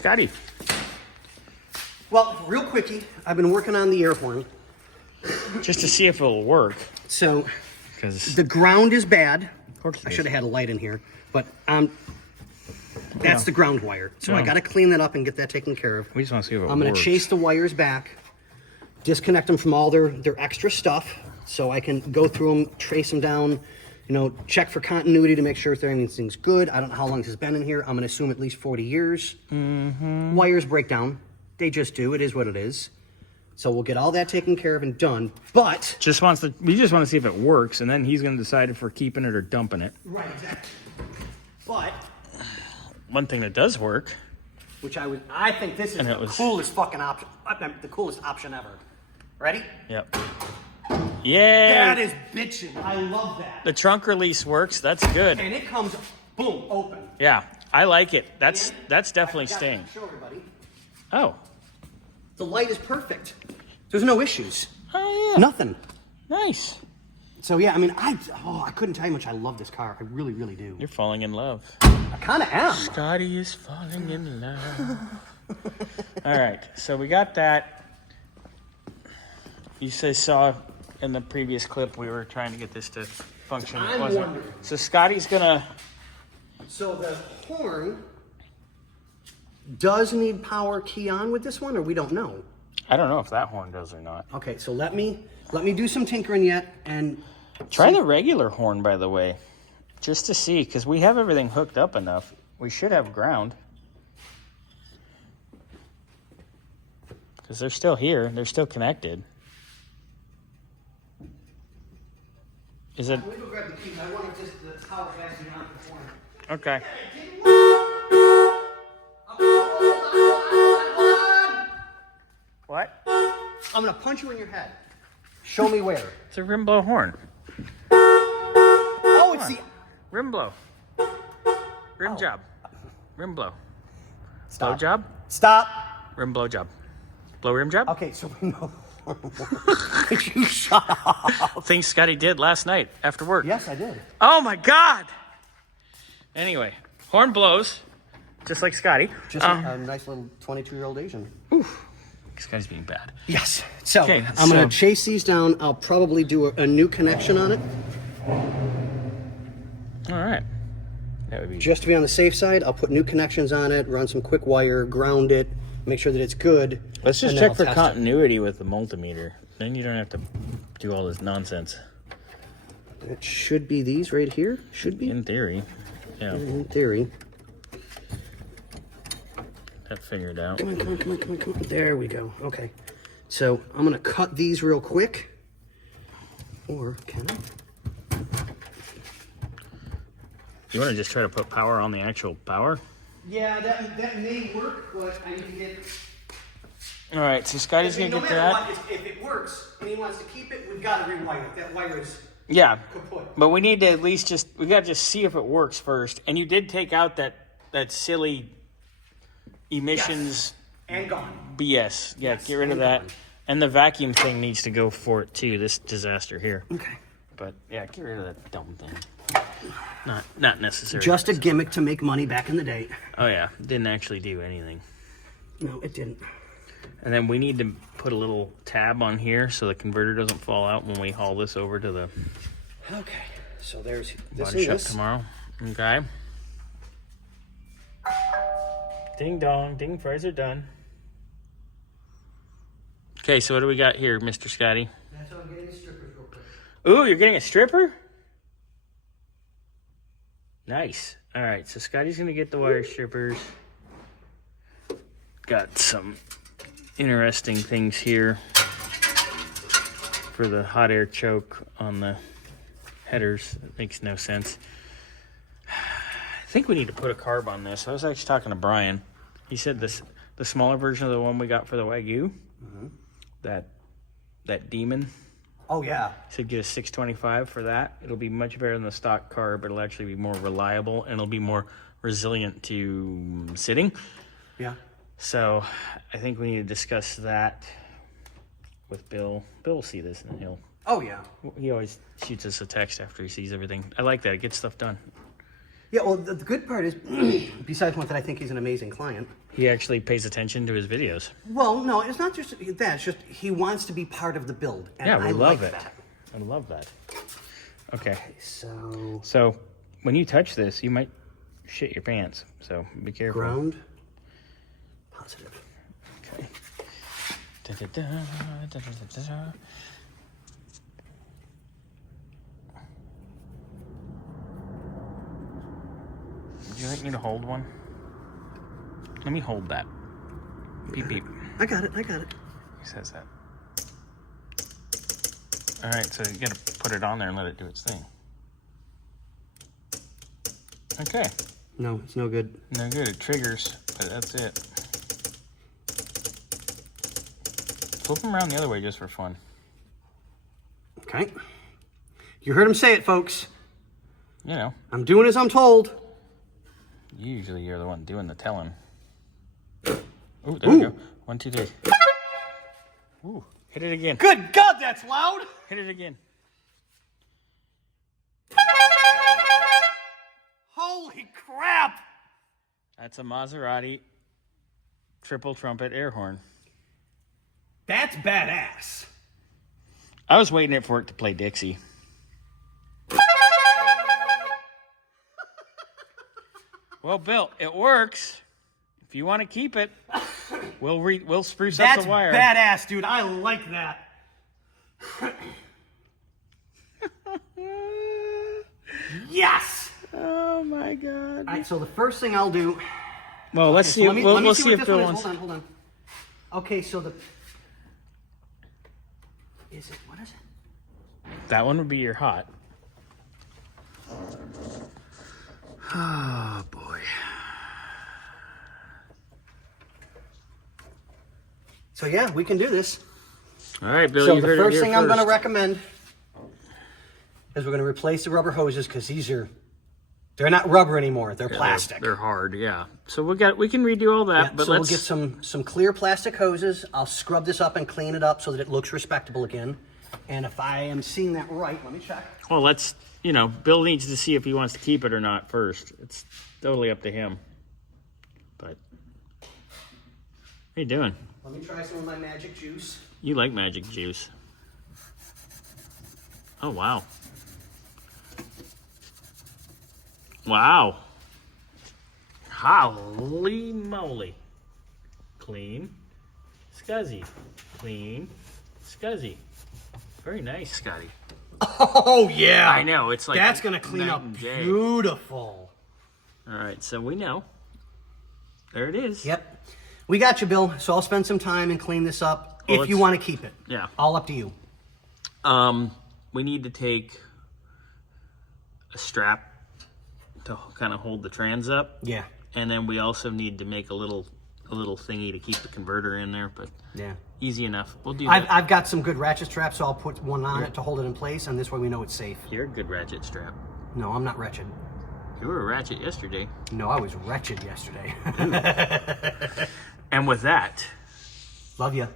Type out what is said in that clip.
Scotty. Well, real quickie, I've been working on the air horn. Just to see if it'll work. So, Because the ground is bad. I should have had a light in here, but that's the ground wire. So I got to clean that up and get that taken care of. We just want to see if it works. I'm going to chase the wires back, disconnect them from all their extra stuff, so I can go through them, trace them down, you know, check for continuity to make sure everything's good. I don't know how long this has been in here. I'm going to assume at least 40 years. Wires break down. They just do. It is what it is. So we'll get all that taken care of and done, but... we just want to see if it works, and then he's going to decide if we're keeping it or dumping it. Right, exactly. But... one thing that does work... which I think this is the coolest fucking option, the coolest option ever. Ready? Yep. Yay! That is bitchin'. I love that. The trunk release works. That's good. And it comes, boom, open. Yeah, I like it. That's definitely staying. Show everybody. Oh. The light is perfect. There's no issues. Oh, yeah. Nothing. Nice. So, yeah, I mean, I couldn't tell you how much I love this car. I really, really do. You're falling in love. I kind of am. Scotty is falling in love. All right, so we got that. You saw in the previous clip we were trying to get this to function. I'm wondering. So Scotty's gonna... So the horn does need power key on with this one, or we don't know? I don't know if that horn does or not. Okay, so let me do some tinkering yet and... Try the regular horn, by the way, just to see, because we have everything hooked up enough. We should have ground. Because they're still here. They're still connected. Is it... Let me go grab the keys. I want just the power passing on the horn. Okay. What? I'm going to punch you in your head. Show me where. It's a rim blow horn. Oh, it's the... Rim blow. Rim job. Rim blow. Stop. Blow job. Stop. Rim blow job. Blow rim job. Okay, so we know. Could you shut up? Things Scotty did last night after work. Yes, I did. Oh my God. Anyway, horn blows, just like Scotty. Just a nice little 22-year-old Asian. Oof. Scotty's being bad. Yes. So I'm going to chase these down. I'll probably do a new connection on it. All right. That would be just to be on the safe side. I'll put new connections on it, run some quick wire, ground it, make sure that it's good. Let's just check for continuity with the multimeter. Then you don't have to do all this nonsense. It should be these right here. Should be. In theory. Yeah. In theory. That figured out. Come on. There we go. Okay. So I'm going to cut these real quick. Or can I? You want to just try to put power on the actual power? Yeah, that may work, but I need to get... All right, so Scotty's going to get that. What, if it works and he wants to keep it, we've got to rewire it. That wire is... Yeah, kaput. But we need to at least we got to just see if it works first. And you did take out that silly emissions... Yes. And gone. BS. Yeah, yes, get rid of that. Gone. And the vacuum thing needs to go for it too, this disaster here. Okay. But yeah, get rid of that dumb thing. Not necessary. Just a gimmick to make money back in the day. Oh yeah, didn't actually do anything. No, it didn't. And then we need to put a little tab on here so the converter doesn't fall out when we haul this over to the okay. So there's this body shop tomorrow. Okay. Ding dong, ding fries are done. Okay, so what do we got here, Mr. Scotty? That's how I'm getting the strippers real quick. Ooh, you're getting a stripper? Nice. All right, so Scotty's going to get the wire strippers. Got some interesting things here for the hot air choke on the headers. That makes no sense. I think we need to put a carb on this. I was actually talking to Brian. He said the smaller version of the one we got for the Wagyu, that Demon. Oh, yeah. He said get a 625 for that. It'll be much better than the stock carb. It'll actually be more reliable, and it'll be more resilient to sitting. Yeah. So I think we need to discuss that with Bill. Bill will see this, and he'll... Oh, yeah. He always shoots us a text after he sees everything. I like that. It gets stuff done. Yeah, well, the good part is, besides one that I think he's an amazing client. He actually pays attention to his videos. Well, no, it's not just that. It's just he wants to be part of the build. And Yeah, we I love like it. that. I love that. Okay. So when you touch this, you might shit your pants. So be careful. ground positive. Okay. Da-da-da, da-da-da-da-da. Do you like me to hold one? Let me hold that. Beep beep. I got it. He says that. All right, so you gotta put it on there and let it do its thing. Okay. No, it's no good. No good. It triggers, but that's it. Flip them around the other way just for fun. Okay. You heard him say it, folks. You know. I'm doing as I'm told. Usually you're the one doing the telling. Ooh, there we go. 1, 2, 3. Ooh, hit it again. Good God, that's loud. Hit it again. Holy crap. That's a Maserati triple trumpet air horn. That's badass. I was waiting for it to play Dixie. Well, Bill, it works. If you want to keep it, we'll spruce up the wire. That's badass, dude. I like that. Yes. Oh my God. All right. So the first thing I'll do. Well, let's see. Let me We'll see see what if this one Bill is. wants. Hold on. Okay. So the. What is it? That one would be your hot. Oh boy. So yeah, we can do this. All right, Bill. So you the heard it first here thing I'm going to first. recommend is we're going to replace the rubber hoses because they're not rubber anymore. They're plastic. They're hard, yeah. So we can redo all that, Yeah, but so let's we'll get some clear plastic hoses. I'll scrub this up and clean it up so that it looks respectable again. And if I am seeing that right, let me check. Well, let's, Bill needs to see if he wants to keep it or not first. It's totally up to him. But what are you doing? Let me try some of my magic juice. You like magic juice. Oh, wow. Wow. Holy moly. Clean. Scuzzy. Clean. Scuzzy. Very nice, Scotty. Oh yeah, I know. It's like that's gonna clean night up and day. beautiful. All right, so we know. There it is. Yep, we got you, Bill. So I'll spend some time and clean this up Well, if you want to keep it. Yeah. All up to you. We need to take a strap to kind of hold the trans up. Yeah. And then we also need to make a little thingy to keep the converter in there, but Yeah. easy enough. We'll do that. I've got some good ratchet straps, so I'll put one on it to hold it in place, and this way we know it's safe. You're a good ratchet strap. No, I'm not wretched. You were a ratchet yesterday. No, I was wretched yesterday. And with that, Love you.